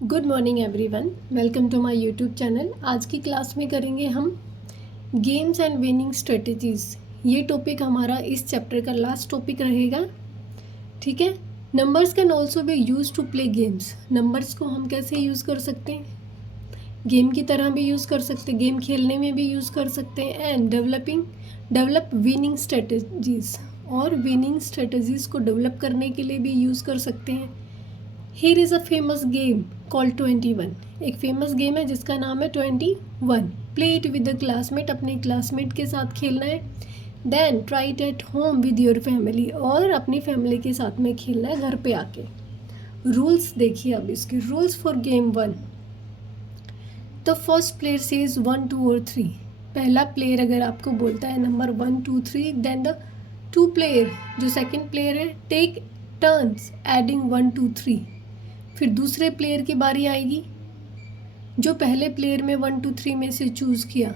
Good morning everyone, welcome to my YouTube channel. आज की class में करेंगे हम गेम्स एंड विनिंग स्ट्रेटजीज़। ये टॉपिक हमारा इस चैप्टर का लास्ट टॉपिक रहेगा। ठीक है। Numbers can also be use to play games. Numbers को हम कैसे यूज़ कर सकते हैं? गेम की तरह भी यूज़ कर सकते हैं, गेम खेलने में भी यूज़ कर सकते हैं। एंड डेवलप विनिंग स्ट्रेटजीज़, और विनिंग स्ट्रेटजीज़ को डेवलप करने के लिए भी यूज़ कर सकते हैं। Here is a famous game called 21। एक फेमस गेम है जिसका नाम है 21। Play it with the classmate, अपने क्लासमेट के साथ खेलना है। Then try it at home with your family, और अपनी फैमिली के साथ में खेलना है घर पे आके। रूल्स देखिए अब इसके। Rules for game 1। The first player says 1 2 और 3। पहला प्लेयर अगर आपको बोलता है number 1 2 3, then the two player, जो सेकेंड प्लेयर है, टेक टर्न्स एडिंग 1 2 3। फिर दूसरे प्लेयर की बारी आएगी। जो पहले प्लेयर में 1 2 3 में से चूज़ किया,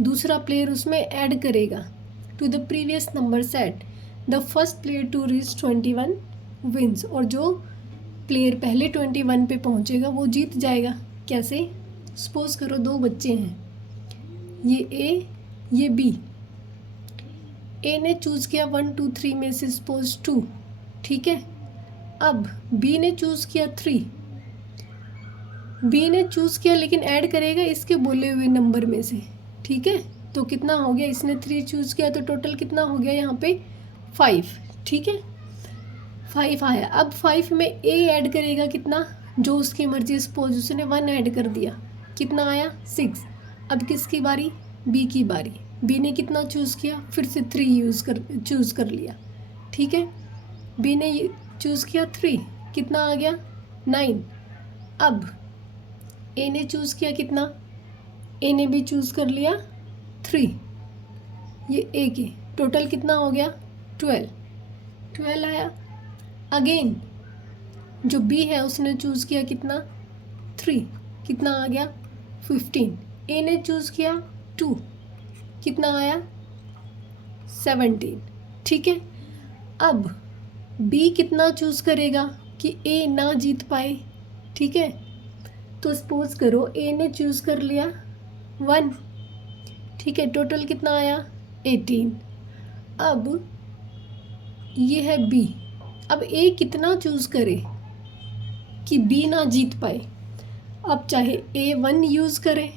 दूसरा प्लेयर उसमें ऐड करेगा to the previous number set. The first player to reach 21 wins, और जो प्लेयर पहले 21 पे पहुंचेगा वो जीत जाएगा। कैसे? सपोज करो दो बच्चे हैं, ये ए ये बी। ए ने चूज़ किया 1 2 3 में से सपोज 2। ठीक है। अब बी ने चूज़ किया 3। बी ने चूज़ किया लेकिन ऐड करेगा इसके बोले हुए नंबर में से। ठीक है। तो कितना हो गया? इसने 3 चूज़ किया तो टोटल कितना हो गया यहाँ पे? 5। ठीक है। 5 आया। अब 5 में ए ऐड करेगा कितना? जो उसकी मर्जी। सपोज उसने 1 ऐड कर दिया, कितना आया? 6। अब किसकी बारी? बी की बारी। बी ने कितना चूज़ किया? फिर से 3 चूज़ कर लिया। ठीक है। बी ने चूज़ किया 3, कितना आ गया? 9। अब ए ने चूज़ किया कितना? ए ने भी चूज़ कर लिया 3। ये ए के टोटल कितना हो गया? 12 आया। अगेन जो बी है उसने चूज़ किया कितना? 3, कितना आ गया? 15। ए ने चूज़ किया 2, कितना आया? 17। ठीक है। अब बी कितना चूज़ करेगा कि ए ना जीत पाए? ठीक है। तो सपोज करो ए ने चूज़ कर लिया 1। ठीक है। टोटल कितना आया? 18। अब ये है बी। अब ए कितना चूज़ करे कि बी ना जीत पाए? अब चाहे ए 1 यूज़ करे,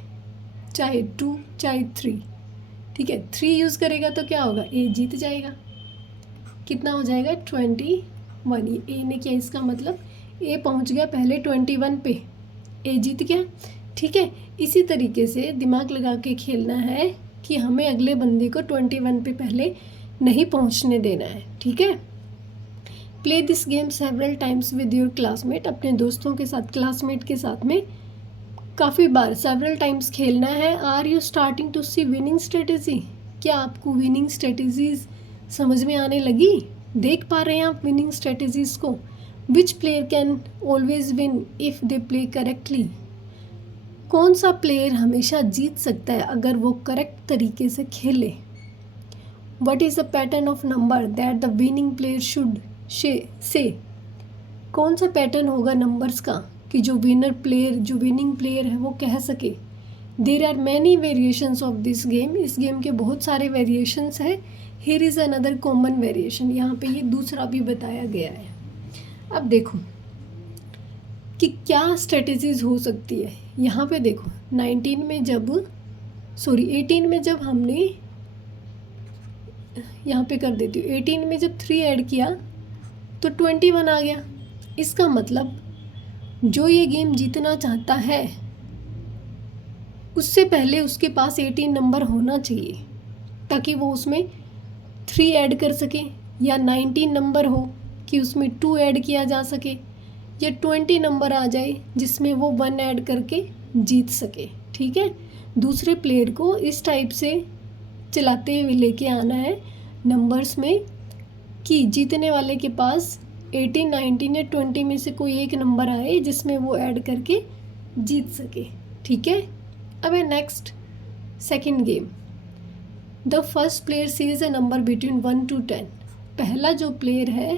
चाहे 2, चाहे 3। ठीक है। 3 यूज़ करेगा तो क्या होगा? ए जीत जाएगा। कितना हो जाएगा? 21। ये ए ने किया, इसका मतलब ए पहुंच गया पहले 21 पे, ए जीत गया। ठीक है। इसी तरीके से दिमाग लगा के खेलना है कि हमें अगले बंदे को 21 पे पहले नहीं पहुंचने देना है। ठीक है। Play this game several times with your classmate. अपने दोस्तों के साथ, क्लासमेट के साथ में काफ़ी बार, सेवरल टाइम्स खेलना है। Are you starting to see winning strategy? क्या आपको विनिंग स्ट्रेटेजीज समझ में आने लगी? देख पा रहे हैं आप विनिंग स्ट्रेटेजीज को? विच player can always win if they play correctly? कौन सा प्लेयर हमेशा जीत सकता है अगर वो करेक्ट तरीके से खेले? What is the pattern of number that the winning player should say? कौन सा पैटर्न होगा नंबर्स का कि जो विनिंग प्लेयर है वो कह सके? There are many variations of this game. इस गेम के बहुत सारे वेरिएशंस हैं। Here is another common variation. यहाँ पे ये दूसरा भी बताया गया है। अब देखो कि क्या स्ट्रेटजीज हो सकती है। यहाँ पे देखो 18 में जब हमने, यहाँ पे कर देती हूँ, 18 में जब 3 ऐड किया तो 21 आ गया। इसका मतलब जो ये गेम जीतना चाहता है उससे पहले उसके पास 18 नंबर होना चाहिए ताकि वो उसमें 3 ऐड कर सके, या 19 नंबर हो कि उसमें 2 ऐड किया जा सके, या 20 नंबर आ जाए जिसमें वो 1 ऐड करके जीत सके। ठीक है। दूसरे प्लेयर को इस टाइप से चलाते हुए लेके आना है नंबर्स में कि जीतने वाले के पास 18 19 या 20 में से कोई एक नंबर आए जिसमें वो ऐड करके जीत सके। ठीक है। अब है next second game. The first player sees a number between 1 to 10। पहला जो प्लेयर है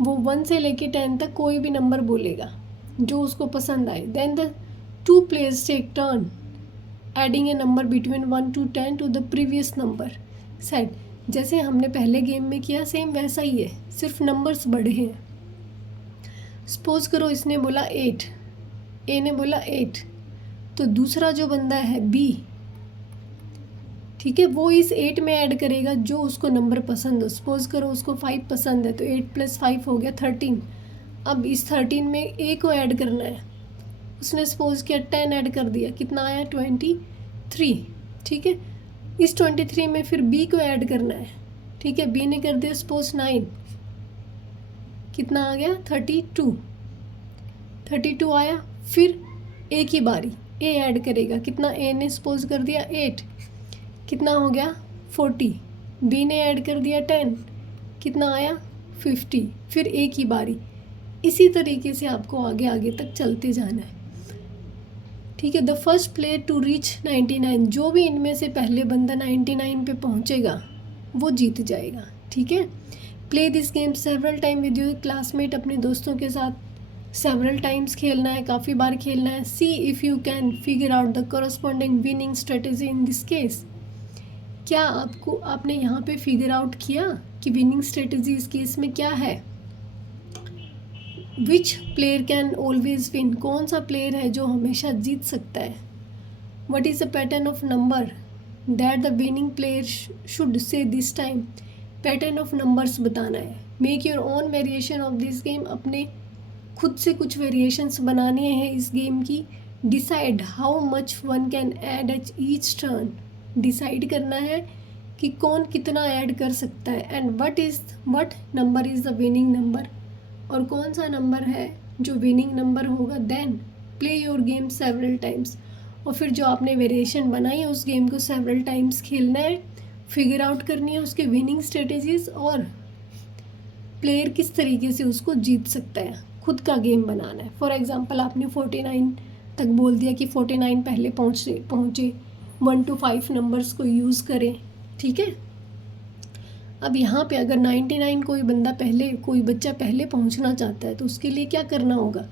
वो 1 से लेके 10 तक कोई भी नंबर बोलेगा। जो उसको पसंद आए। Then the two players take turn adding a number between 1 to 10 to the previous number set. जैसे हमने पहले गेम में किया सेम वैसा ही है, सिर्फ नंबर्स बढ़े हैं। सपोज करो इसने बोला 8, ए ने बोला 8, तो दूसरा जो बंदा है बी, ठीक है, वो इस 8 में ऐड करेगा जो उसको नंबर पसंद हो। सपोज करो उसको 5 पसंद है, तो 8 + 5 हो गया 13। अब इस 13 में ए को ऐड करना है, उसने सपोज किया 10 ऐड कर दिया, कितना आया 23, ठीक है। इस 23 में फिर बी को ऐड करना है, ठीक है, बी ने कर दिया सपोज 9, कितना आ गया 32 आया। फिर ए की बारी, ए ऐड करेगा, कितना ए ने सपोज कर दिया 8, कितना हो गया 40, बी ने ऐड कर दिया 10, कितना आया 50, फिर ए की बारी। इसी तरीके से आपको आगे आगे तक चलते जाना है, ठीक है। The first player to reach 99, जो भी इनमें से पहले बंदा 99 पे पहुंचेगा वो जीत जाएगा, ठीक है। Play this game several time with your classmate, अपने दोस्तों के साथ सेवरल टाइम्स खेलना है, काफ़ी बार खेलना है। सी if you can figure out the corresponding winning strategy in this case. क्या आपने यहाँ पे फिगर आउट किया कि विनिंग स्ट्रेटेजी इस केस में क्या है। विच प्लेयर कैन ऑलवेज विन, कौन सा प्लेयर है जो हमेशा जीत सकता है। What is the pattern of number that the winning player should say this time, pattern of numbers बताना है। Make your own variation of this game, अपने खुद से कुछ वेरिएशंस बनाने हैं इस गेम की। Decide how much one can add at each turn, decide करना है कि कौन कितना ऐड कर सकता है। And what number is the winning number, और कौन सा नंबर है जो विनिंग नंबर होगा। Then play your game several times, और फिर जो आपने वेरिएशन बनाई है उस गेम को सेवरल टाइम्स खेलना है, फिगर आउट करनी है उसके विनिंग स्ट्रेटेजीज और प्लेयर किस तरीके से उसको जीत सकता है, खुद का गेम बनाना है। फॉर एग्जांपल आपने 49 तक बोल दिया कि 49 पहले पहुँचे 1 to 5 नंबर्स को यूज़ करें, ठीक है। अब यहाँ पे अगर 99 कोई बच्चा पहले पहुँचना चाहता है तो उसके लिए क्या करना होगा।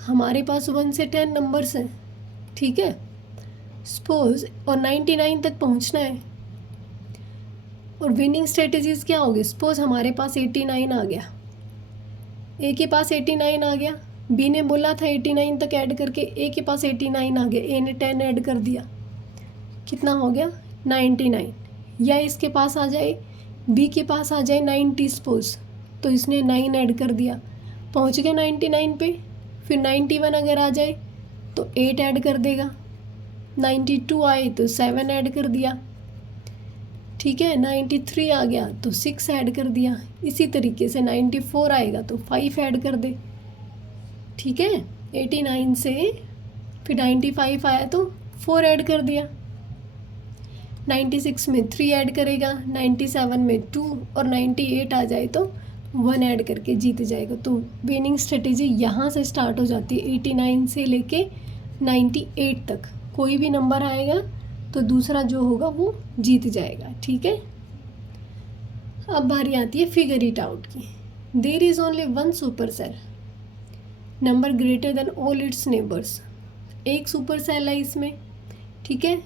हमारे पास 1 से 10 नंबर्स हैं, ठीक है, सपोज, और 99 तक पहुँचना है। और विनिंग स्ट्रेटजीज क्या होगी। सपोज हमारे पास 89 आ गया, ए के पास 89 आ गया, बी ने बोला था 89 तक ऐड करके, ए के पास 89 आ गया, ए ने 10 ऐड कर दिया, कितना हो गया 99। या इसके पास आ जाए, बी के पास आ जाए 90 सपोज, तो इसने 9 ऐड कर दिया, पहुंच गया 99 पे। फिर 91 अगर आ जाए तो 8 ऐड कर देगा, 92 आए तो 7 ऐड कर दिया, ठीक है। 93 आ गया तो 6 ऐड कर दिया। इसी तरीके से 94 आएगा तो 5 ऐड कर दे, ठीक है। 89 से फिर 95 आया तो 4 ऐड कर दिया, 96 में 3 ऐड करेगा, 97 में 2, और 98 आ जाए तो 1 ऐड करके जीत जाएगा। तो विनिंग स्ट्रेटेजी यहाँ से स्टार्ट हो जाती है, 89 से लेके 98 तक कोई भी नंबर आएगा तो दूसरा जो होगा वो जीत जाएगा, ठीक है। अब बारी आती है फिगर इट आउट की। There is only one super cell number greater than all its neighbours, एक सुपर सेल है इसमें, ठीक है।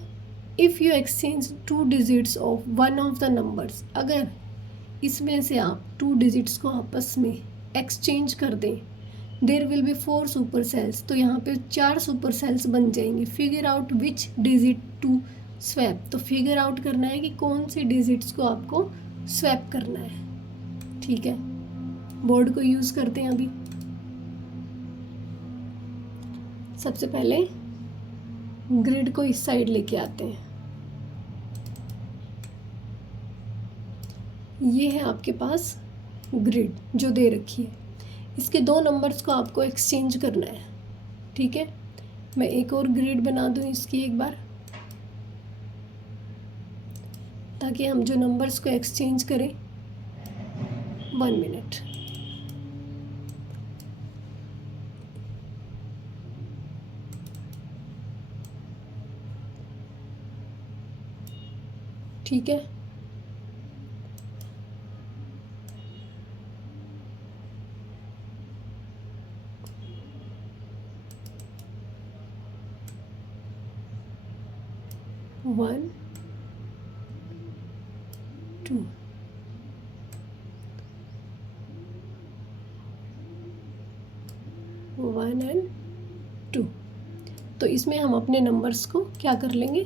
If you exchange 2 digits of one of the numbers, अगर इसमें से आप 2 डिजिट्स को आपस में एक्सचेंज कर दें, there will be 4 super cells, तो यहाँ पे 4 सुपर सेल्स बन जाएंगे। Figure out which digit to swap, तो फिगर आउट करना है कि कौन सी डिजिट्स को आपको स्वैप करना है, ठीक है। बोर्ड को यूज़ करते हैं अभी। सबसे पहले ग्रिड को इस साइड लेके आते हैं। ये है आपके पास ग्रिड जो दे रखी है, इसके 2 नंबर्स को आपको एक्सचेंज करना है, ठीक है। मैं एक और ग्रिड बना दूं इसकी एक बार, ताकि हम जो नंबर्स को एक्सचेंज करें। 1 मिनट। ठीक है, 1 2 1 एंड 2। तो इसमें हम अपने नंबर्स को क्या कर लेंगे,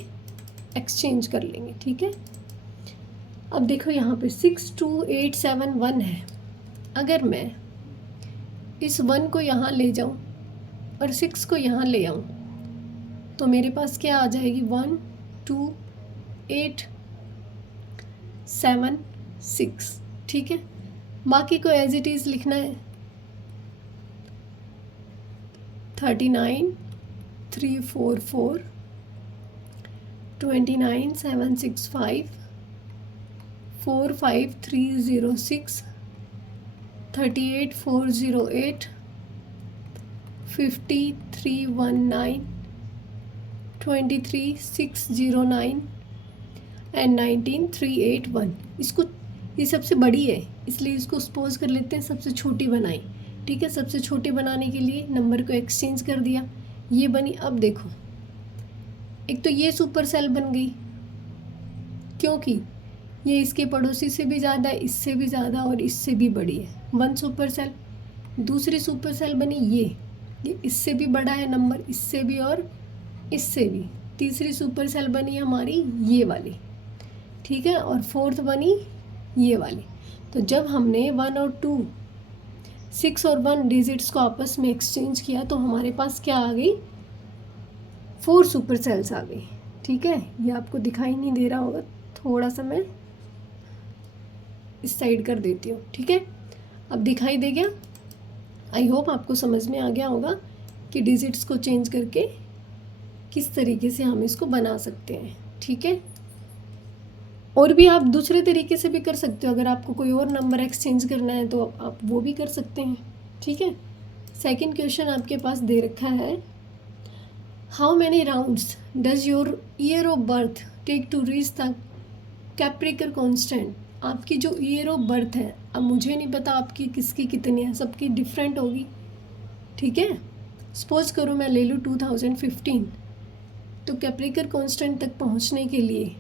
एक्सचेंज कर लेंगे। ठीक है, अब देखो यहाँ पे 6 2 8 7 1 है। अगर मैं इस 1 को यहाँ ले जाऊँ और 6 को यहाँ ले आऊँ तो मेरे पास क्या आ जाएगी, 1 2 8 7 6। ठीक है, बाकी को एज इट इज़ लिखना है। 39 3 4 4, 29 7 6 5, 4 5 3 0 6, 38 4 0 8, 50 3 1 9, 23 6 0 9 एंड 19 3 8 1। इसको, ये सबसे बड़ी है इसलिए इसको सपोज कर लेते हैं सबसे छोटी बनाई। ठीक है, सबसे छोटी बनाने के लिए नंबर को एक्सचेंज कर दिया, ये बनी। अब देखो, एक तो ये सुपर सेल बन गई क्योंकि ये इसके पड़ोसी से भी ज़्यादा है, इससे भी ज़्यादा और इससे भी बड़ी है, 1 सुपर सेल। दूसरी सुपर सेल बनी ये इससे भी बड़ा है नंबर, इससे भी और इससे भी। तीसरी सुपर सेल बनी हमारी ये वाली। ठीक है, और फोर्थ बनी ये वाली। तो जब हमने 1 और 2, 6 और 1 डिजिट्स को आपस में एक्सचेंज किया तो हमारे पास क्या आ गई, 4 सुपर सेल्स आ गई। ठीक है, ये आपको दिखाई नहीं दे रहा होगा, थोड़ा सा मैं इस साइड कर देती हूँ। ठीक है, अब दिखाई दे गया। आई होप आपको समझ में आ गया होगा कि डिजिट्स को चेंज करके किस तरीके से हम इसको बना सकते हैं। ठीक है, और भी आप दूसरे तरीके से भी कर सकते हो। अगर आपको कोई और नंबर एक्सचेंज करना है तो आप वो भी कर सकते हैं। ठीक है, सेकंड क्वेश्चन आपके पास दे रखा है, how many rounds does your year of birth take to reach the Kaprekar constant. आपकी जो ईयर ऑफ बर्थ है, अब मुझे नहीं पता आपकी किसकी कितनी है, सबकी डिफरेंट होगी। ठीक है, सपोज करो मैं ले लूँ 2015, तो कैप्रिकर कॉन्स्टेंट तक पहुँचने के लिए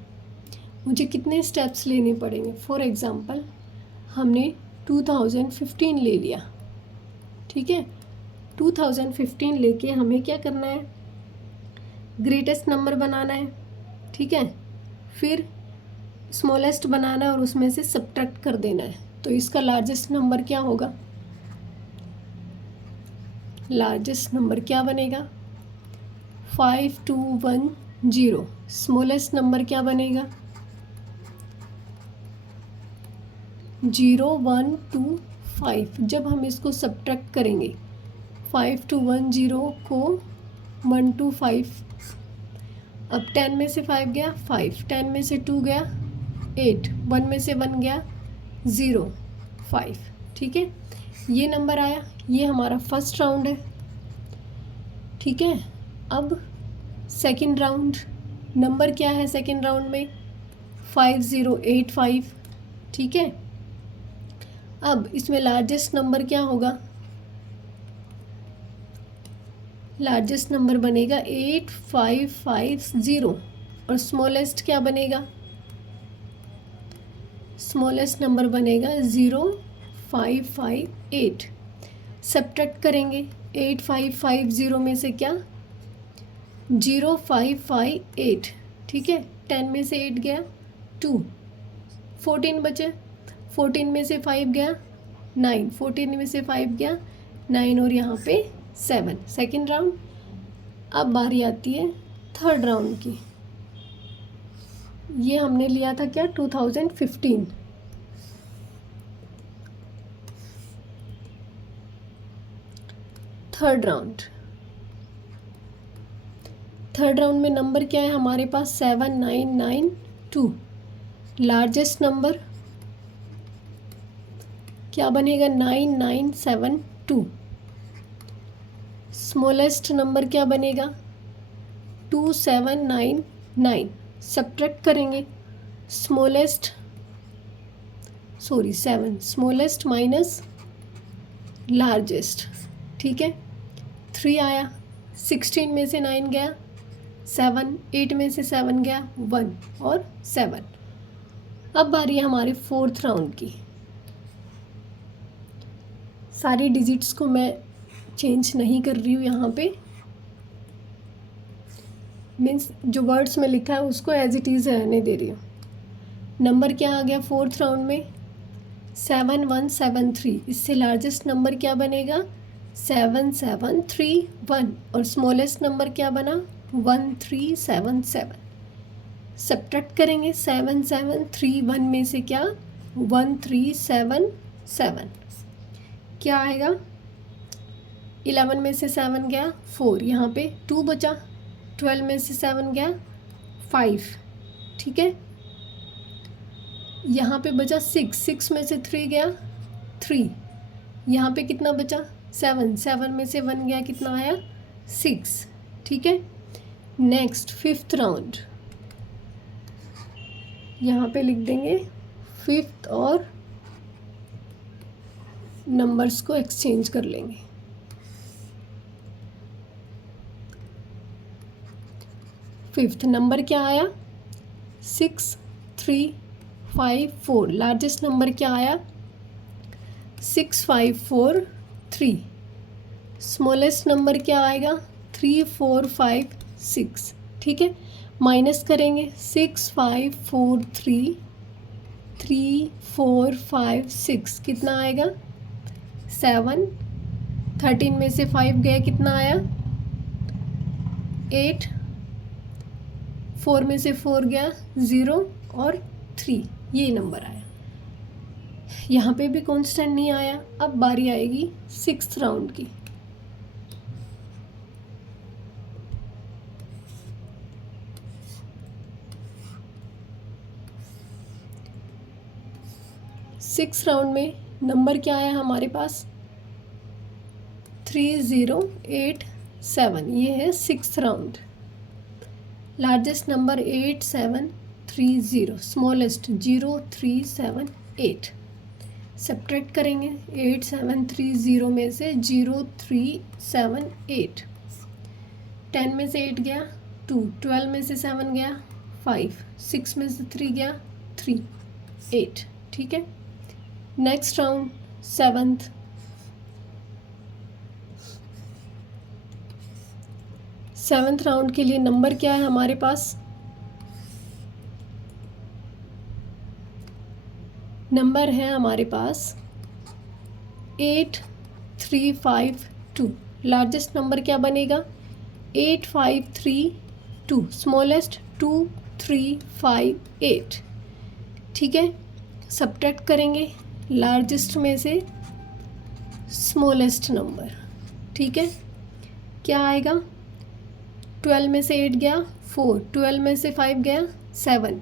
मुझे कितने स्टेप्स लेने पड़ेंगे। फॉर एग्ज़ाम्पल हमने 2015 ले लिया। ठीक है, 2015 लेके हमें क्या करना है, ग्रेटेस्ट नंबर बनाना है। ठीक है, फिर स्मॉलेस्ट बनाना है और उसमें से सब्ट्रैक्ट कर देना है। तो इसका लार्जेस्ट नंबर क्या होगा, लार्जेस्ट नंबर क्या बनेगा, 5210। स्मॉलेस्ट नंबर क्या बनेगा, 0125। जब हम इसको सब्ट्रैक्ट करेंगे 5210 को 125, अब 10 में से 5 गया 5, 10 में से 2 गया 8, 1 में से 1 गया 0 5। ठीक है, ये नंबर आया, ये हमारा फर्स्ट राउंड है। ठीक है, अब सेकंड राउंड, नंबर क्या है सेकंड राउंड में, 5085। ठीक है, अब इसमें लार्जेस्ट नंबर क्या होगा, लार्जेस्ट नंबर बनेगा 8550 और स्मॉलेस्ट क्या बनेगा, स्मॉलेस्ट नंबर बनेगा 0558। सब्ट्रैक्ट करेंगे 8550 में से क्या, 0558। ठीक है, 10 में से 8 गया 2, 14 बचे, 14 में से 5 गया 9, 14 में से 5 गया 9 और यहाँ पे 7। Second round. अब बारी आती है थर्ड राउंड की। ये हमने लिया था क्या, 2015। थर्ड राउंड, थर्ड राउंड में नंबर क्या है हमारे पास, 7992। लार्जेस्ट नंबर क्या बनेगा, 9972। स्मॉलेस्ट नंबर क्या बनेगा, 2799। सब्ट्रैक्ट करेंगे स्मॉलेस्ट 7, स्मॉलेस्ट माइनस लार्जेस्ट। ठीक है, 3 आया, 16 में से 9 गया 7, 8 में से 7 गया 1 और 7। अब बारी है हमारे 4th राउंड की। सारी डिजिट्स को मैं चेंज नहीं कर रही हूँ यहाँ पे, मीन्स जो वर्ड्स में लिखा है उसको एज इट इज़ रहने दे रही हूँ। नंबर क्या आ गया 4th राउंड में 7173। इससे लार्जेस्ट नंबर क्या बनेगा 7731 और स्मॉलेस्ट नंबर क्या बना 1377। सब्ट्रैक्ट करेंगे 7731 में से क्या 1377 क्या आएगा। 11 में से 7 गया 4, यहाँ पे 2 बचा। 12 में से 7 गया 5, ठीक है। यहाँ पे बचा 6 में से 3 गया 3, यहाँ पे कितना बचा 7 में से 1 गया कितना आया 6, ठीक है। नेक्स्ट 5th राउंड, यहाँ पे लिख देंगे 5th और नंबर्स को एक्सचेंज कर लेंगे। फिफ्थ नंबर क्या आया 6354। लार्जेस्ट नंबर क्या आया 6543। स्मॉलेस्ट नंबर क्या आएगा 3456, ठीक है। माइनस करेंगे 6543 3456 कितना आएगा 7। 13 में से 5 गया कितना आया 8। 4 में से 4 गया 0 और 3, ये नंबर आया। यहाँ पे भी कांस्टेंट नहीं आया। अब बारी आएगी 6th राउंड की। सिक्स राउंड में नंबर क्या आया हमारे पास 3087। ये है 6th round. Largest number 8730, smallest 0378। Subtract करेंगे 8730 में से 0378। 10 में से 8 गया 2, 12 में से 7 गया 5, 6 में से 3 गया 3, 8, ठीक है। Next round 7th। Seventh round के लिए नंबर क्या है हमारे पास नंबर है हमारे पास 8352। लार्जेस्ट नंबर क्या बनेगा 8532, स्मॉलेस्ट 2358, ठीक है। सब्ट्रैक्ट करेंगे लार्जेस्ट में से स्मॉलेस्ट नंबर, ठीक है। क्या आएगा 12 में से 8 गया 4, 12 में से 5 गया 7,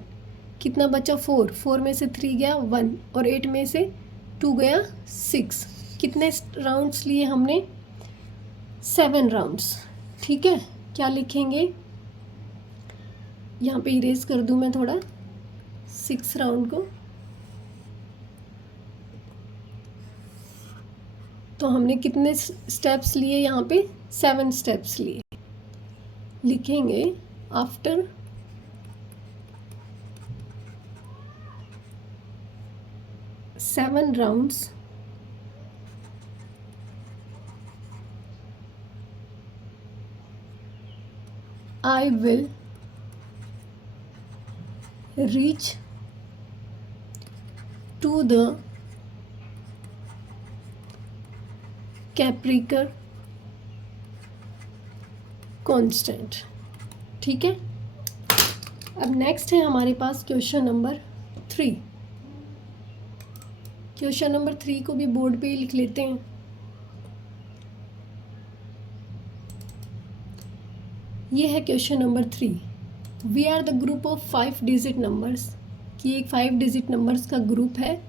कितना बचा 4, 4 में से 3 गया 1 और 8 में से 2 गया 6। कितने राउंड्स लिए हमने 7 राउंड्स, ठीक है। क्या लिखेंगे यहाँ पे इरेज कर दूँ मैं थोड़ा 6 राउंड को। तो हमने कितने स्टेप्स लिए यहाँ पे 7 स्टेप्स लिए। लिखेंगे after seven rounds I will reach to the Capricorn constant, ठीक है। अब नेक्स्ट है हमारे पास क्वेश्चन नंबर 3। क्वेश्चन नंबर 3 को भी बोर्ड पे ही लिख लेते हैं। ये है question number 3। We are the group of 5 digit numbers, कि एक 5 डिजिट नंबर्स का ग्रुप है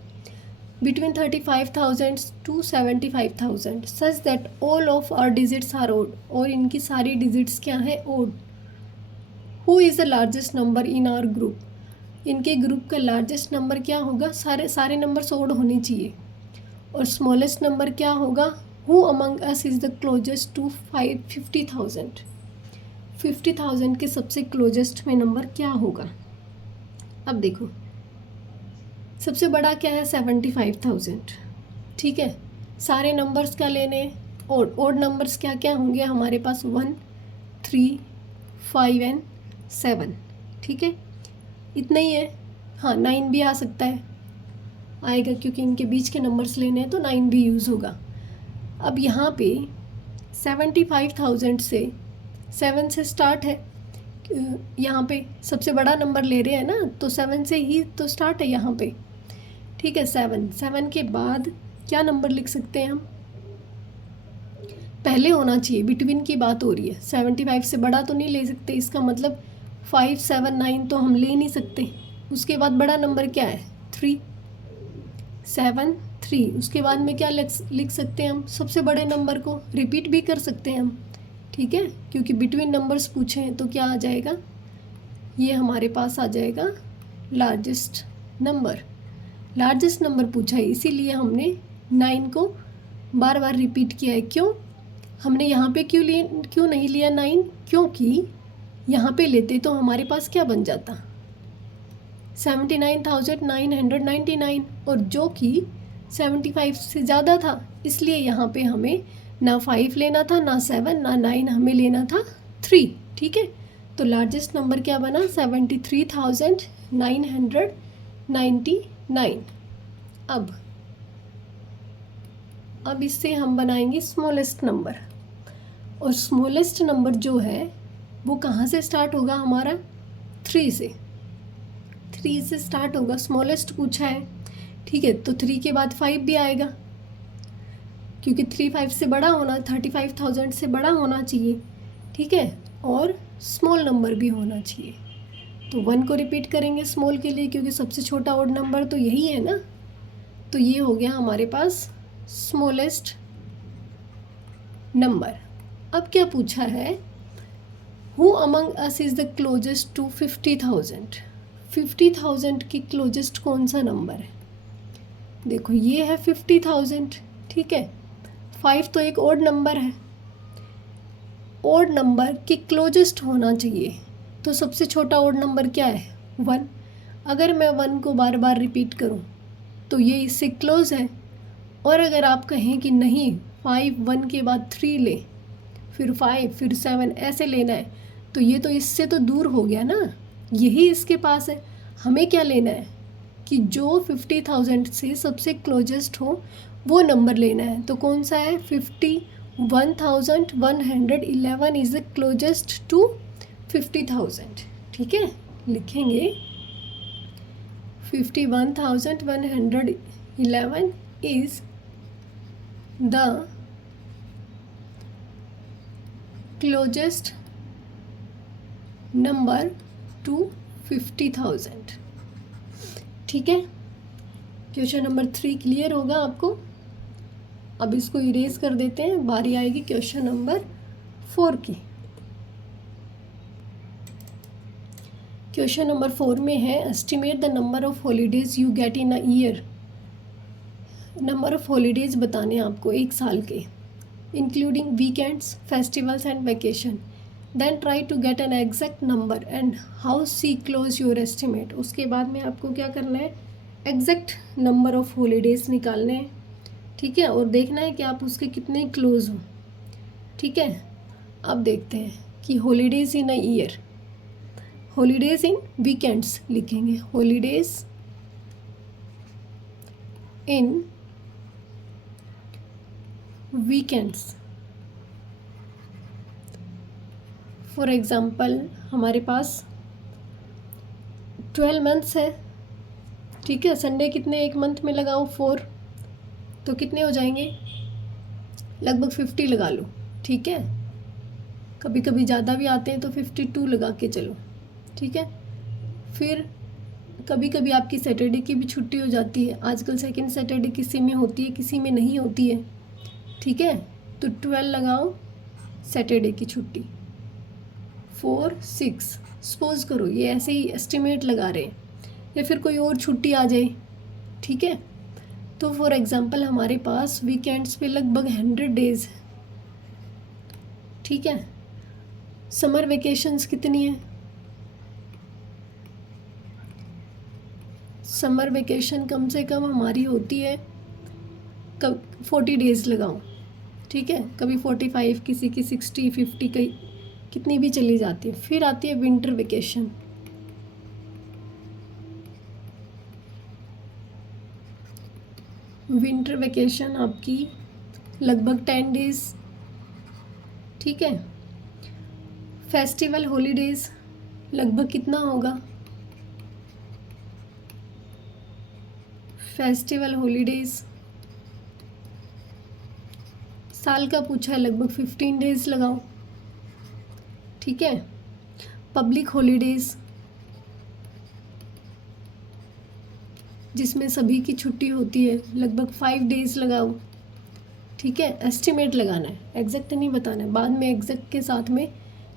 between 35,000 to 75,000 such that all of our digits are odd, और इनकी सारी डिजिट्स क्या है odd। Who is the largest number in our group, इनके ग्रुप का लार्जेस्ट नंबर क्या होगा, सारे नंबर्स odd होने चाहिए। और स्मॉलेस्ट नंबर क्या होगा, Who among us is the closest to 50,000। 50,000 के सबसे क्लोजेस्ट में नंबर क्या होगा। अब देखो सबसे बड़ा क्या है 75,000, ठीक है। सारे नंबर्स क्या लेने, ओड नंबर्स क्या क्या होंगे हमारे पास 1, 3, 5 एंड 7, ठीक है। इतना ही है। हाँ 9 भी आ सकता है, आएगा क्योंकि इनके बीच के नंबर्स लेने हैं तो 9 भी यूज़ होगा। अब यहाँ पे 75,000 से 7 से स्टार्ट है, यहाँ पे सबसे बड़ा नंबर ले रहे हैं ना, तो 7 से ही तो स्टार्ट है यहाँ पे, ठीक है। 7 के बाद क्या नंबर लिख सकते हैं हम, पहले होना चाहिए, बिटवीन की बात हो रही है। 75 से बड़ा तो नहीं ले सकते, इसका मतलब 5, 7, 9 तो हम ले नहीं सकते। उसके बाद बड़ा नंबर क्या है 3, 7, 3। उसके बाद में क्या लिख सकते हैं हम, सबसे बड़े नंबर को रिपीट भी कर सकते हैं हम, ठीक है, क्योंकि बिटवीन नंबर्स पूछे हैं तो क्या आ जाएगा, ये हमारे पास आ जाएगा लार्जेस्ट नंबर। लार्जेस्ट नंबर पूछा है इसीलिए हमने 9 को बार बार रिपीट किया है। क्यों हमने यहाँ पे क्यों नहीं लिया 9, क्योंकि यहाँ पे लेते तो हमारे पास क्या बन जाता 79,999, और जो कि 75 से ज़्यादा था, इसलिए यहाँ पे हमें ना 5 लेना था, ना 7, ना 9, हमें लेना था 3, ठीक है। तो लार्जेस्ट नंबर क्या बना 73,999। अब इससे हम बनाएंगे स्मॉलेस्ट नंबर, और स्मॉलेस्ट नंबर जो है वो कहाँ से स्टार्ट होगा हमारा 3 से स्टार्ट होगा। स्मॉलेस्ट पूछा है, ठीक है, तो 3 के बाद 5 भी आएगा, क्योंकि 3 5 से बड़ा होना, 35,000 से बड़ा होना चाहिए, ठीक है, और स्मॉल नंबर भी होना चाहिए। तो 1 को रिपीट करेंगे स्मॉल के लिए, क्योंकि सबसे छोटा ऑड नंबर तो यही है ना। तो ये हो गया हमारे पास स्मॉलेस्ट नंबर। अब क्या पूछा है, who among us is the closest to 50,000। 50,000 की क्लोजेस्ट कौन सा नंबर है, देखो ये है 50,000, ठीक है। 5 तो एक ओड नंबर है, ओड नंबर के क्लोजेस्ट होना चाहिए, तो सबसे छोटा ओड नंबर क्या है 1। अगर मैं 1 को बार बार रिपीट करूं तो ये इससे क्लोज है, और अगर आप कहें कि नहीं 5 1 के बाद 3 ले, फिर 5 फिर 7 ऐसे लेना है, तो ये तो इससे तो दूर हो गया ना, यही इसके पास है। हमें क्या लेना है कि जो 50,000 से सबसे क्लोजेस्ट हो वो नंबर लेना है। तो कौन सा है 51,111 इज़ द क्लोजेस्ट टू 50,000, ठीक है। लिखेंगे 51,111 is the closest number two 50,000, ठीक है। क्वेश्चन नंबर 3 क्लियर होगा आपको। अब इसको इरेज कर देते हैं, बारी आएगी क्वेश्चन नंबर 4 की। क्वेश्चन नंबर 4 में है estimate the number of holidays you get in a year. Number of holidays बताने हैं आपको एक साल के, including weekends, festivals and vacation. Then try to get an exact number and how see close your estimate. उसके बाद में आपको क्या करना है, एग्जैक्ट नंबर ऑफ हॉलीडेज निकालने हैं, ठीक है, और देखना है कि आप उसके कितने क्लोज हो, ठीक है। अब देखते हैं कि holidays in a year, holidays in weekends लिखेंगे, holidays in weekends. For example हमारे पास 12 मंथ्स है, ठीक है। संडे कितने एक मंथ में लगाओ 4, तो कितने हो जाएंगे लगभग 50 लगा लो, ठीक है। कभी कभी ज़्यादा भी आते हैं तो 52 लगा के चलो, ठीक है। फिर कभी कभी आपकी सैटरडे की भी छुट्टी हो जाती है, आजकल सेकंड सैटरडे किसी में होती है किसी में नहीं होती है, ठीक है। तो 12 लगाओ सैटरडे की छुट्टी, 4, 6 सपोज करो, ये ऐसे ही एस्टिमेट लगा रहे हैं, या फिर कोई और छुट्टी आ जाए, ठीक है। तो फॉर एग्ज़ाम्पल हमारे पास वीकेंड्स पे लगभग 100 डेज़ है, ठीक है। समर वेकेशंस कितनी है? समर वेकेशन कम से कम हमारी होती है 40 डेज़ लगाओ, ठीक है, कभी 45, किसी की 60, 50, कई कितनी भी चली जाती है। फिर आती है विंटर वेकेशन। विंटर वेकेशन आपकी लगभग 10 डेज़, ठीक है। फेस्टिवल हॉलीडेज़ लगभग कितना होगा? फेस्टिवल हॉलीडेज़ साल का पूछा है, लगभग 15 डेज़ लगाओ, ठीक है। पब्लिक हॉलीडेज़ जिसमें सभी की छुट्टी होती है, लगभग 5 डेज़ लगाओ, ठीक है। एस्टिमेट लगाना है, एग्जैक्ट नहीं बताना है, बाद में एग्जैक्ट के साथ में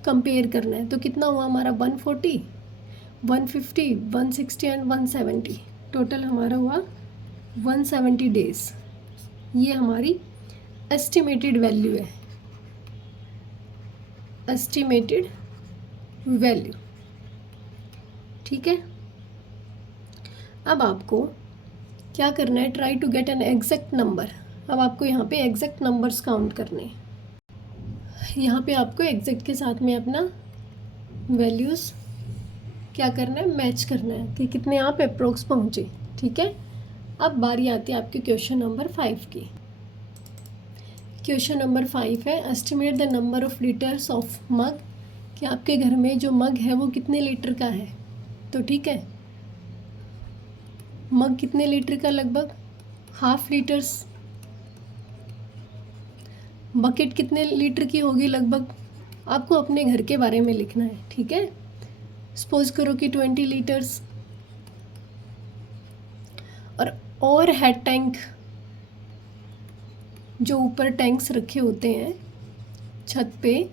कंपेयर करना है। तो कितना हुआ हमारा? 140, 150, 160 एंड 170, टोटल हमारा हुआ 170 डेज़। ये हमारी एस्टिमेटेड वैल्यू है, एस्टिमेटेड वैल्यू, ठीक है। अब आपको क्या करना है? Try to get an exact number. अब आपको यहाँ पे एग्जैक्ट नंबर्स काउंट करने हैं। यहाँ पे आपको एग्जैक्ट के साथ में अपना वैल्यूज़ क्या करना है? मैच करना है कि कितने आप अप्रोक्स पहुँचे, ठीक है। अब बारी आती है आपके क्वेश्चन नंबर 5 की। क्वेश्चन नंबर 5 है, estimate the number of litres of mug, कि आपके घर में जो मग है वो कितने लीटर का है। तो ठीक है, मग कितने लीटर का? लगभग हाफ लीटर्स। बकेट कितने लीटर की होगी? लगभग आपको अपने घर के बारे में लिखना है, ठीक है। सपोज करो कि 20 लीटर्स। और हेड टैंक, जो ऊपर टैंक्स रखे होते हैं छत पे,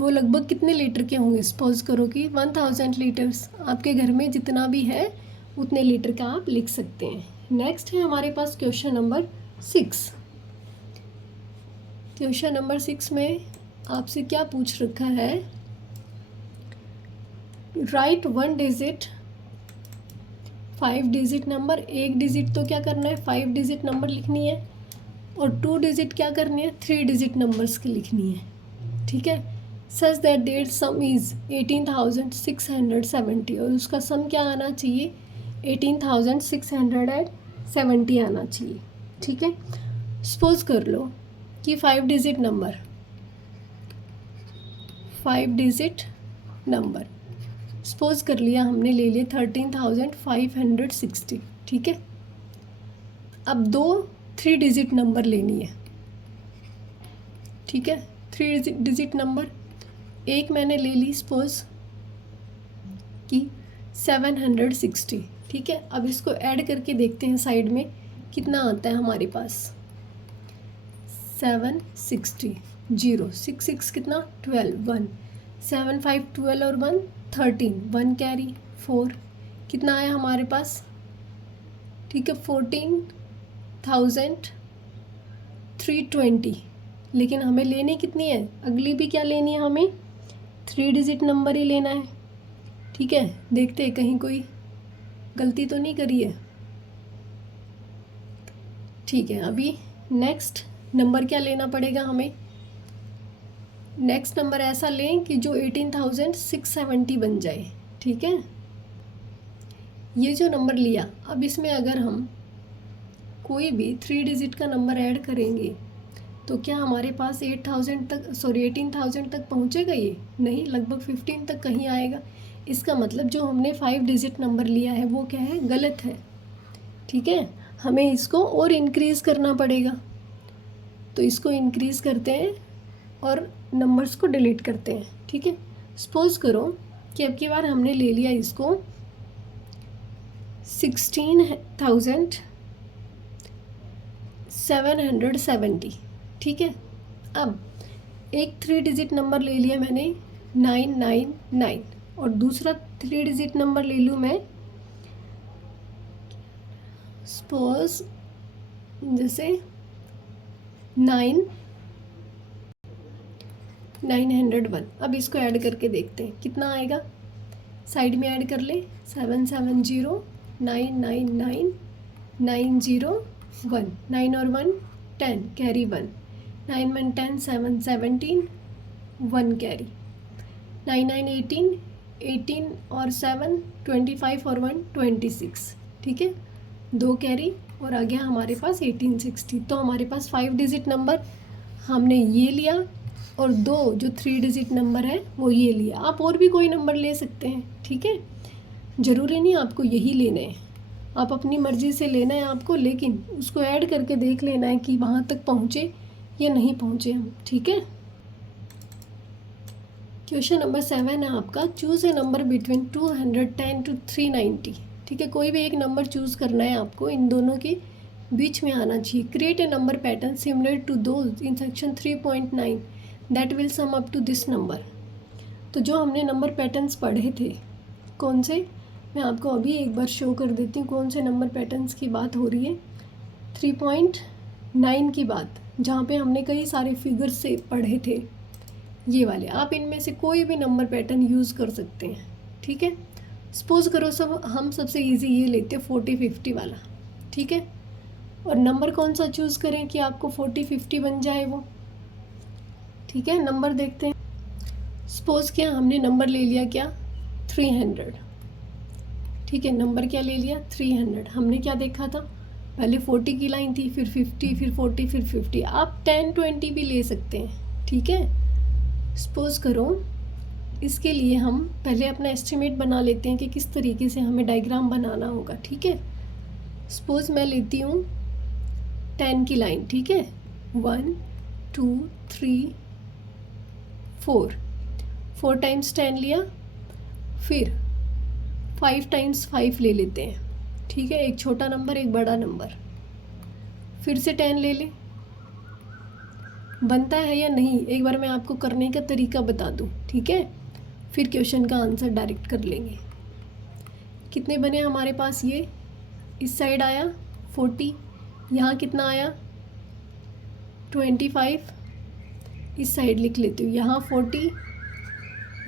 वो लगभग कितने लीटर के होंगे? सपोज करो कि 1000 लीटर्स। आपके घर में जितना भी है उतने लीटर का आप लिख सकते हैं। नेक्स्ट है हमारे पास क्वेश्चन नंबर 6। क्वेश्चन नंबर 6 में आपसे क्या पूछ रखा है? Right 1 digit 5 digit number. 1 digit तो क्या करना है? 5 डिजिट नंबर लिखनी है, और 2 डिजिट क्या करनी है? 3 डिजिट नंबर्स की लिखनी है, ठीक है। Such that their sum is 18,670, और उसका सम क्या आना चाहिए? 18,670 आना चाहिए, ठीक है। सपोज कर लो कि 5 डिजिट नंबर सपोज कर लिया हमने, ले लिया 13,560, ठीक है। अब 2 3 डिजिट नंबर लेनी है, ठीक है। 3 डिजिट नंबर, एक मैंने ले ली सपोज कि 760, ठीक है। अब इसको ऐड करके देखते हैं साइड में कितना आता है हमारे पास। 760, 0, 6 6 कितना? 12, 1, 7 5 12 और 1 13, 1 कैरी 4, कितना आया हमारे पास? ठीक है, 14,320। लेकिन हमें लेनी कितनी है? अगली भी क्या लेनी है हमें? 3 डिजिट नंबर ही लेना है, ठीक है। देखते हैं कहीं कोई गलती तो नहीं करी है, ठीक है। अभी नेक्स्ट नंबर क्या लेना पड़ेगा हमें? नेक्स्ट नंबर ऐसा लें कि जो 18,670 बन जाए, ठीक है। ये जो नंबर लिया, अब इसमें अगर हम कोई भी 3 डिजिट का नंबर ऐड करेंगे तो क्या हमारे पास 18,000 तक पहुँचेगा? ये नहीं, लगभग 15 तक कहीं आएगा। इसका मतलब जो हमने 5 डिजिट नंबर लिया है वो क्या है? गलत है, ठीक है। हमें इसको और इंक्रीज़ करना पड़ेगा। तो इसको इंक्रीज़ करते हैं और नंबर्स को डिलीट करते हैं, ठीक है। सपोज करो कि अब की बार हमने ले लिया इसको 16,770, ठीक है। अब एक 3 डिजिट नंबर ले लिया मैंने 999, और दूसरा 3 डिजिट नंबर ले लूँ मैं, सपोज जैसे 9 901। अब इसको ऐड करके देखते हैं कितना आएगा, साइड में ऐड कर ले, 770,999,901, 9 और 1 10, कैरी 1, 9 1 10, 7 17, 1 कैरी, 9 9 18, 18 और 7 25 और 1 26, ठीक है, 2 कैरी और आ गया हमारे पास 1860। तो हमारे पास 5 डिजिट नंबर हमने ये लिया और 2 जो 3 डिजिट नंबर है वो ये लिया। आप और भी कोई नंबर ले सकते हैं, ठीक है, ज़रूरी नहीं आपको यही लेना है, आप अपनी मर्ज़ी से लेना है आपको, लेकिन उसको ऐड करके देख लेना है कि वहाँ तक पहुँचे या नहीं पहुँचे हम, ठीक है। क्वेश्चन नंबर 7 है आपका, choose A number between 210 to 390, ठीक है, कोई भी एक नंबर चूज़ करना है आपको, इन दोनों के बीच में आना चाहिए। Create a number pattern similar to those in section 3.9 that will sum up to this number. तो जो हमने नंबर पैटर्न्स पढ़े थे, कौन से, मैं आपको अभी एक बार शो कर देती हूँ कौन से नंबर पैटर्न्स की बात हो रही है। 3.9 की बात, जहाँ पे हमने कई सारे फिगर्स से पढ़े थे, ये वाले। आप इनमें से कोई भी नंबर पैटर्न यूज़ कर सकते हैं, ठीक है। सपोज़ करो हम सबसे इजी ये लेते हैं 40 50 वाला, ठीक है, और नंबर कौन सा चूज़ करें कि आपको 40 50 बन जाए वो, ठीक है। नंबर देखते हैं, सपोज़ क्या हमने नंबर ले लिया क्या 300, ठीक है, नंबर क्या ले लिया 300। हमने क्या देखा था, पहले 40 की लाइन थी, फिर 50, फिर 40, फिर 50। आप 10 20 भी ले सकते हैं, ठीक है। सपोज़ करो इसके लिए हम पहले अपना एस्टिमेट बना लेते हैं कि किस तरीके से हमें डायग्राम बनाना होगा, ठीक है। सपोज़ मैं लेती हूँ 10 की लाइन, ठीक है, 1 2 3 4 टाइम्स 10 लिया, फिर 5 टाइम्स 5 ले लेते हैं, ठीक है, एक छोटा नंबर एक बड़ा नंबर, फिर से 10 ले लें, बनता है या नहीं एक बार मैं आपको करने का तरीका बता दूं, ठीक है, फिर क्वेश्चन का आंसर डायरेक्ट कर लेंगे। कितने बने हमारे पास, ये इस साइड आया 40, यहाँ कितना आया 25, इस साइड लिख लेती हूँ, यहाँ 40,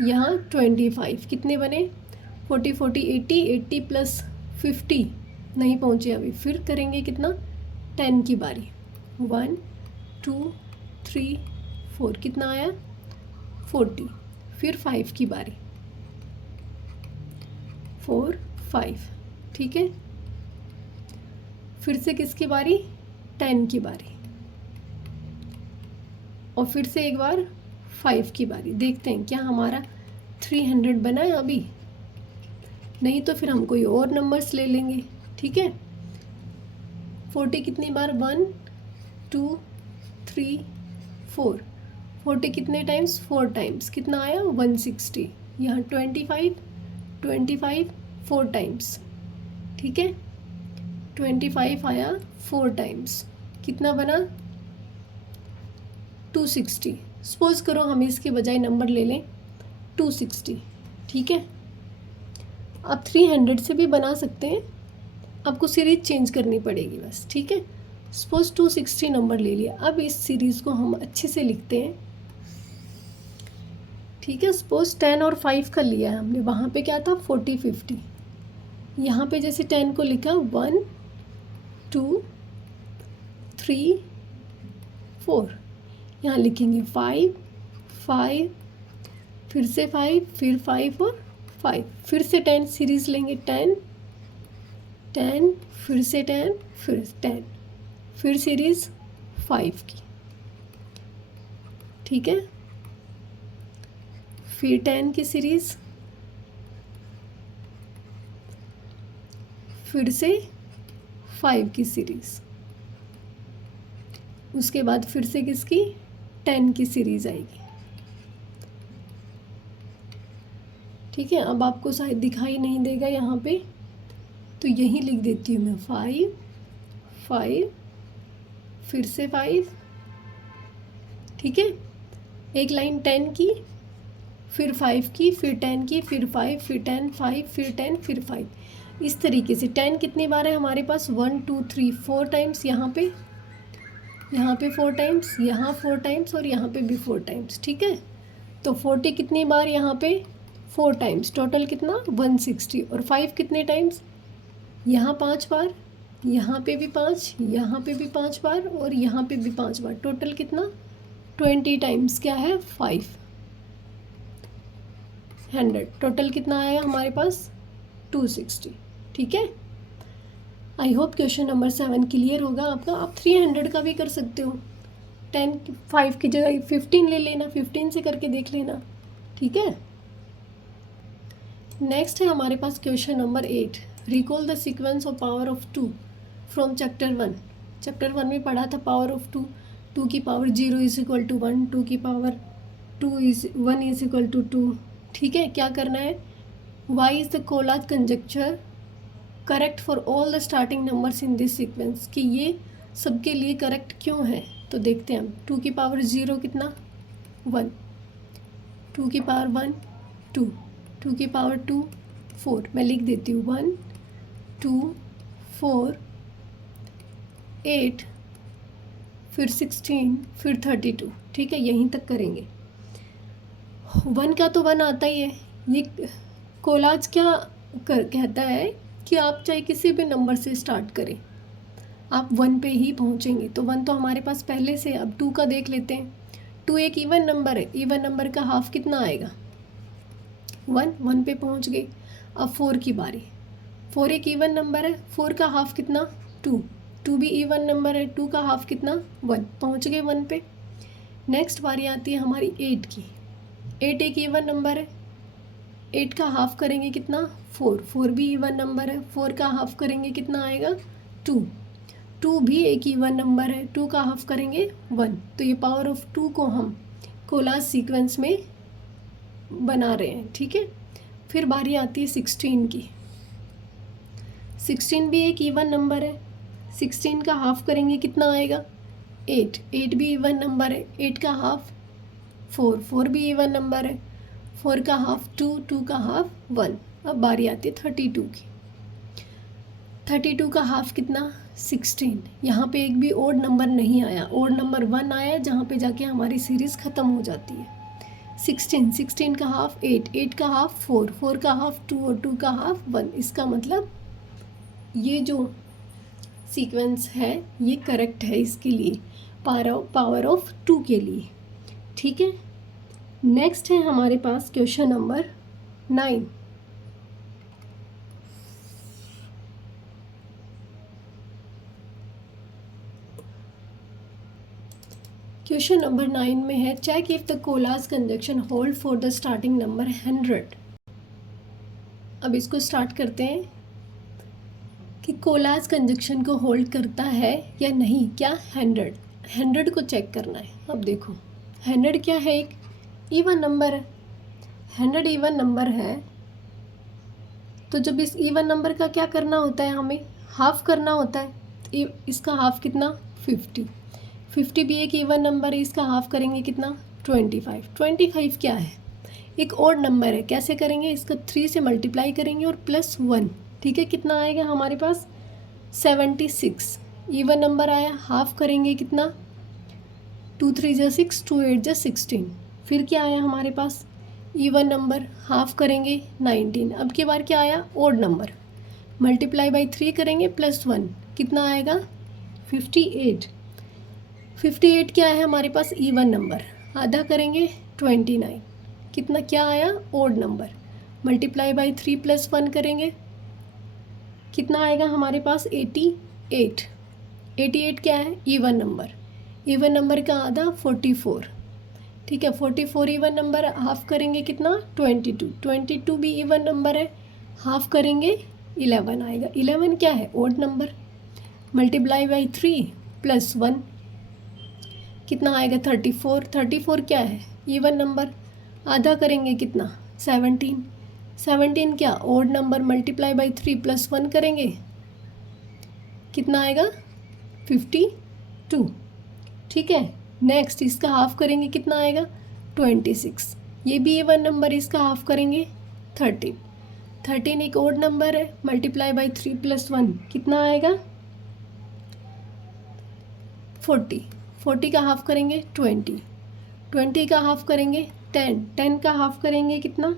यहाँ 25, कितने बने 40 40 80, 80 प्लस 50 नहीं पहुँचे अभी, फिर करेंगे कितना 10 की बारी, 1 2 3 4, कितना आया 40, फिर 5 की बारी, 4 5, ठीक है, फिर से किसकी बारी 10 की बारी, और फिर से एक बार 5 की बारी। देखते हैं क्या हमारा 300 बना है अभी, नहीं तो फिर हम कोई और नंबर्स ले लेंगे, ठीक है। 40 कितनी बार 1 2 3 4, 40 कितने टाइम्स 4 टाइम्स, कितना आया 160, यहाँ 25 25 4 टाइम्स, ठीक है, 25 आया 4 टाइम्स, कितना बना 260। सपोज़ करो हम इसके बजाय नंबर ले लें 260, ठीक है। आप 300 से भी बना सकते हैं, आपको सीरीज चेंज करनी पड़ेगी बस, ठीक है। सपोज 260 नंबर ले लिया, अब इस सीरीज़ को हम अच्छे से लिखते हैं, ठीक है। सपोज 10 और 5 का लिया है हमने, वहाँ पे क्या था 40 50, यहाँ पे जैसे 10 को लिखा 1 2 3 4, यहाँ लिखेंगे 5 5, फिर से 5, फिर 5 और 5, फिर से 10 सीरीज़ लेंगे, 10 10, फिर से 10, फिर 10, फिर सीरीज़ 5 की, ठीक है, फिर 10 की सीरीज़, फिर से 5 की सीरीज़, उसके बाद फिर से किसकी 10 की सीरीज़ आएगी, ठीक है। अब आपको शायद दिखाई नहीं देगा यहाँ पे, तो यहीं लिख देती हूँ मैं 5 5, फिर से 5, ठीक है, एक लाइन 10 की, फिर 5 की, फिर 10 की, फिर 5, फिर 10 5, फिर 10, फिर 5, इस तरीके से 10 कितनी बार है हमारे पास 1 2 3 4 टाइम्स, यहाँ पे 4 टाइम्स, यहाँ 4 टाइम्स और यहाँ पे भी 4 टाइम्स, ठीक है। तो 40 कितनी बार यहाँ पे 4 टाइम्स, टोटल कितना 160। और 5 कितने टाइम्स, यहाँ 5 बार, यहाँ पे भी 5, यहाँ पे भी 5 बार और यहाँ पे भी 5 बार, टोटल कितना 20 टाइम्स क्या है 500। टोटल कितना आया हमारे पास 260। ठीक है, I hope question number 7 clear होगा आपका। आप 300 का भी कर सकते हो, 5 की जगह 15 ले लेना, 15 से करके देख लेना। ठीक है, नेक्स्ट है हमारे पास question number 8, recall the sequence of power of 2 from chapter 1। Chapter 1 में पढ़ा था पावर ऑफ 2, 2 की पावर 0 इज इक्वल टू 1, 2 की पावर 1 इज इक्वल टू 2। ठीक है, क्या करना है, why is the Collatz conjecture correct for all the starting numbers in this sequence, कि ये सबके लिए करेक्ट क्यों है। तो देखते हैं हम, 2 की पावर 0 कितना 1, 2 की पावर 1 2, 2 की पावर 2 4, मैं लिख देती हूँ 1 2 4 8 फिर 16 फिर 32। ठीक है, यहीं तक करेंगे। 1 का तो 1 आता ही है। ये कोलाज क्या कहता है कि आप चाहे किसी भी नंबर से स्टार्ट करें, आप 1 पे ही पहुंचेंगे। तो 1 तो हमारे पास पहले से, अब 2 का देख लेते हैं। 2 एक इवन नंबर है, इवन नंबर का हाफ कितना आएगा 1 पे पहुंच गए। अब 4 की बारी, 4 एक इवन नंबर है, 4 का हाफ कितना 2 भी इवन नंबर है, 2 का हाफ कितना 1, पहुंच गए 1 पे। नेक्स्ट बारी आती है हमारी 8 की, 8 एक इवन नंबर है, 8 का हाफ करेंगे कितना 4 भी इवन नंबर है, 4 का हाफ करेंगे कितना आएगा 2 भी एक इवन नंबर है, 2 का हाफ करेंगे 1। तो ये पावर ऑफ 2 को हम कोलाज सीक्वेंस में बना रहे हैं। ठीक है, फिर बारी आती है 16 की, 16 भी एक इवन नंबर है, 16 का हाफ करेंगे कितना आएगा 8 भी इवन नंबर है, 8 का हाफ 4 भी इवन नंबर है, 4 का हाफ 2 का हाफ 1। अब बारी आती है 32 की, 32 का हाफ कितना 16। यहाँ पे एक भी ओड नंबर नहीं आया, ओड नंबर 1 आया जहाँ पे जाके हमारी सीरीज़ ख़त्म हो जाती है। 16 का हाफ 8 का हाफ 4 का हाफ 2 और 2 का हाफ 1। इसका मतलब ये जो सीक्वेंस है ये करेक्ट है इसके लिए, पावर ऑफ 2 के लिए। ठीक है, नेक्स्ट है हमारे पास क्वेश्चन नंबर 9। क्वेश्चन नंबर 9 में है, check if the Collatz conjunction hold for the starting number 100। अब इसको स्टार्ट करते हैं कि कोलाज कंजक्शन को होल्ड करता है या नहीं। क्या 100 को चेक करना है। अब देखो 100 क्या है, एक इवन नंबर है, 100 इवन नंबर है। तो जब इस इवन नंबर का क्या करना होता है, हमें हाफ करना होता है। इसका हाफ कितना 50 भी एक इवन नंबर है, इसका हाफ करेंगे कितना 25 क्या है, एक और नंबर है। कैसे करेंगे, इसका 3 से मल्टीप्लाई करेंगे और +1। ठीक है, कितना आएगा हमारे पास 76 इवन नंबर आया। हाफ करेंगे कितना 2 3 जा 6, 2 8 जा 16। फिर क्या आया हमारे पास इवन नंबर, हाफ करेंगे 19। अब की बार क्या आया ओड नंबर, मल्टीप्लाई बाई 3 करेंगे +1, कितना आएगा 58 क्या है हमारे पास इवन नंबर, आधा करेंगे 29, कितना क्या आया ओड नंबर, मल्टीप्लाई बाई 3 +1 करेंगे कितना आएगा हमारे पास 88 क्या है इवन नंबर का आधा 44। ठीक है, 44 इवन नंबर, हाफ करेंगे कितना 22 भी इवन नंबर है, हाफ करेंगे 11 आएगा। 11 क्या है ओड नंबर, मल्टीप्लाई बाई 3 +1 कितना आएगा 34 क्या है इवन नंबर, आधा करेंगे कितना 17 क्या ओड नंबर, मल्टीप्लाई बाई 3 +1 करेंगे कितना आएगा 52। ठीक है, नेक्स्ट इसका हाफ करेंगे कितना आएगा 26, ये भी इवन नंबर, इसका हाफ करेंगे 13 एक ओड नंबर है, मल्टीप्लाई बाई 3 +1 कितना आएगा 40 का हाफ करेंगे 20 का हाफ करेंगे 10 का हाफ करेंगे कितना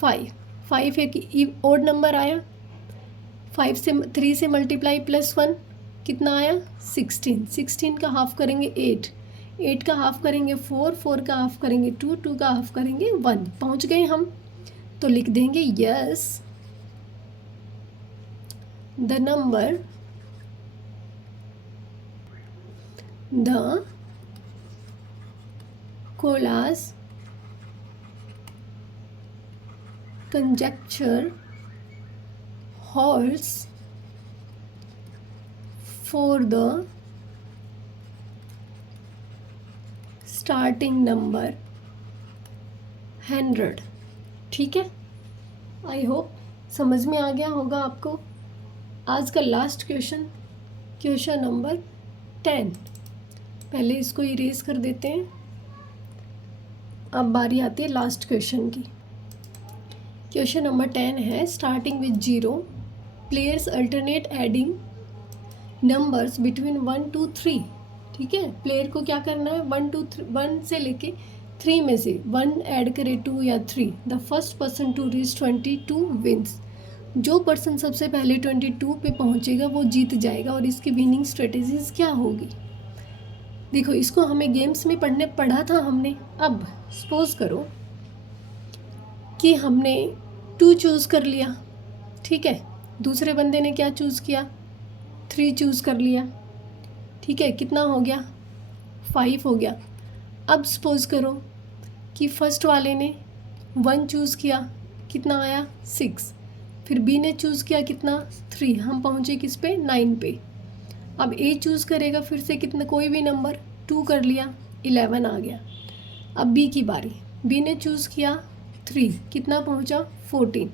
5 एक ओड नंबर आया 5 से 3 से मल्टीप्लाई +1 कितना आया 16 का हाफ करेंगे 8 का हाफ करेंगे 4 का हाफ करेंगे 2 का हाफ करेंगे 1 पहुंच गए हम। तो लिख देंगे yes the number the Collatz conjecture holds for the starting number 100। ठीक है, आई होप समझ में आ गया होगा आपको। आज का लास्ट क्वेश्चन नंबर 10। पहले इसको इरेज कर देते हैं। अब बारी आती है लास्ट क्वेश्चन की। क्वेश्चन नंबर 10 है starting with 0 players alternate adding numbers between 1 to 3। ठीक है, प्लेयर को क्या करना है 1 से लेके 3 में से 1 ऐड करे 2 या 3। The first person to reach 22 wins. जो पर्सन सबसे पहले 22 पे पहुंचेगा वो जीत जाएगा। और इसकी विनिंग स्ट्रेटेजीज क्या होगी? देखो, इसको हमें गेम्स में पढ़ा था हमने। अब सपोज करो कि हमने 2 चूज़ कर लिया, ठीक है, दूसरे बंदे ने क्या चूज़ किया 3 चूज़ कर लिया, ठीक है, कितना हो गया 5 हो गया। अब सपोज करो कि फर्स्ट वाले ने 1 चूज़ किया, कितना आया 6। फिर बी ने चूज़ किया कितना 3, हम पहुँचे किस पे 9 पे। अब ए चूज़ करेगा फिर से कितना कोई भी नंबर 2 कर लिया 11 आ गया। अब बी की बारी, बी ने चूज़ किया 3, कितना पहुंचा 14।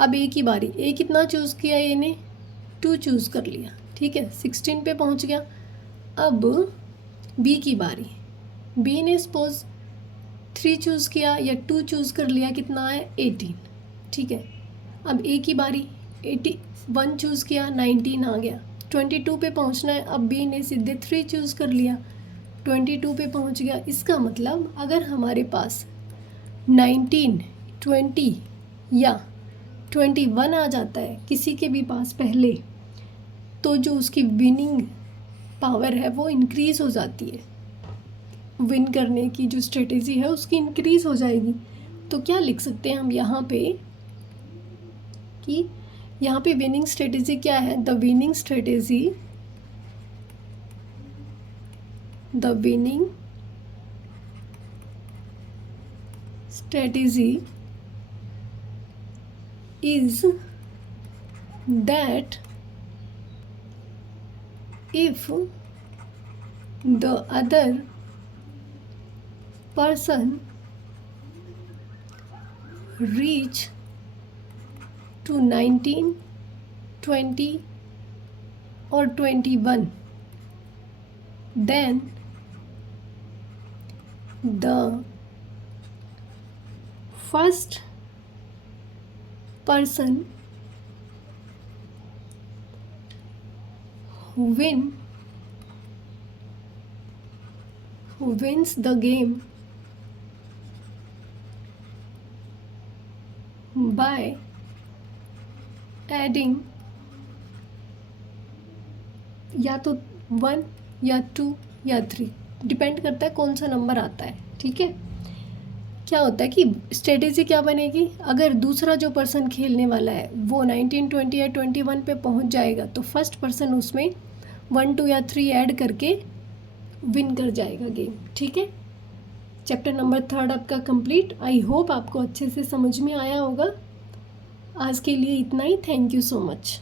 अब ए की बारी, ए कितना चूज़ किया, ए ने 2 चूज़ कर लिया, ठीक है, 16 पे पहुंच गया। अब बी की बारी, बी ने सपोज 3 चूज़ किया या 2 चूज़ कर लिया, कितना है 18, ठीक है। अब ए की बारी, 1 चूज़ किया 19 आ गया, 22 पे पहुंचना है। अब बी ने सीधे 3 चूज़ कर लिया, 22 पे पहुंच गया। इसका मतलब अगर हमारे पास 19, 20 या 21 आ जाता है किसी के भी पास पहले, तो जो उसकी विनिंग पावर है वो इंक्रीज़ हो जाती है। विन करने की जो स्ट्रेटेजी है उसकी इंक्रीज़ हो जाएगी। तो क्या लिख सकते हैं हम यहाँ पे कि यहाँ पे विनिंग स्ट्रेटेजी क्या है? The winning strategy is that if the other person reach to 19, 20 or 21, then the first person who wins the game by adding या तो 1 या 2 या 3, डिपेंड करता है कौन सा नंबर आता है, ठीक है। क्या होता है कि स्ट्रेटेजी क्या बनेगी, अगर दूसरा जो पर्सन खेलने वाला है वो 19, 20 या 21 पे पहुंच जाएगा तो फर्स्ट पर्सन उसमें 1, 2 या 3 ऐड करके विन कर जाएगा गेम, ठीक है। चैप्टर नंबर 3 आपका कंप्लीट। आई होप आपको अच्छे से समझ में आया होगा। आज के लिए इतना ही। Thank you so much.